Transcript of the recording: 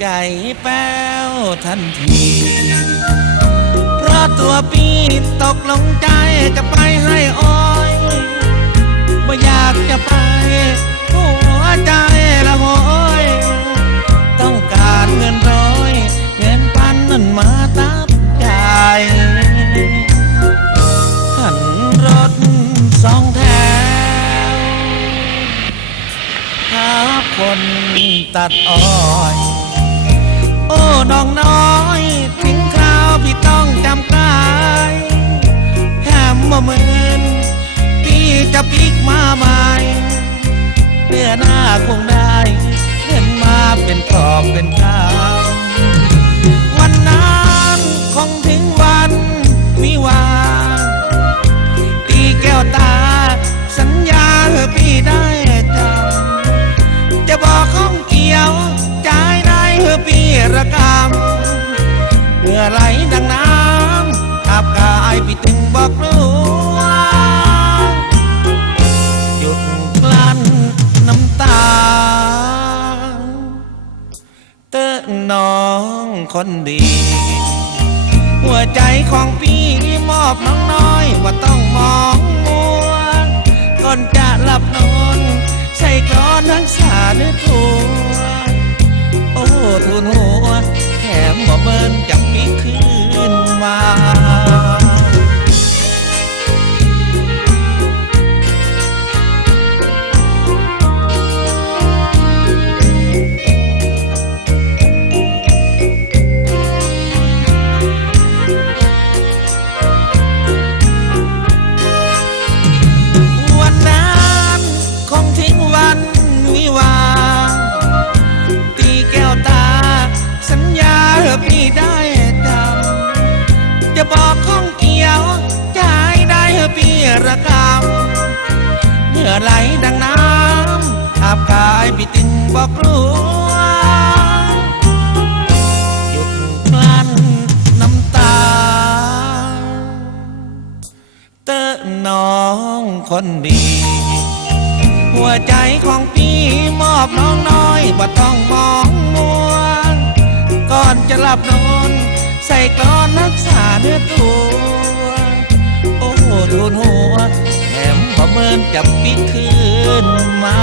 ใจแป้วทันที เพราะตัวพี่ตกลงใจจะไปให้อ้อยไม่อยากจะไป หัวใจละโหยต้องการเงินร้อย เงินพันนั่นมาตับใจขันรถสองแถวหาคนตัดอ้อย น้องน้อยถึงคราวพี่ต้องจำกายแถมมาเหมือนพี่จะพลิกมาใหม่เนื้อหน้าคงได้เห็นมาเป็นขอบเป็นข้า คนดี หัวใจของพี่มอบน้องน้อยว่าต้องมองมัวก่อนจะหลับนอนใส่กรอนทั้งสาเนื้อตัวโอ้ทุนหัวแถมบ่เมินจัง พี่จึงบอกรู้ว่าหยุดกลั้นน้ำตา เต้อน้องคนดี หัวใจของพี่มอบน้องน้อยบ่ต้องมองมัว ก่อนจะหลับนอนใส่กลอนรักษาเนื้อตัว โอ้ทูหัวแถมประเมินจับพี่คืนมา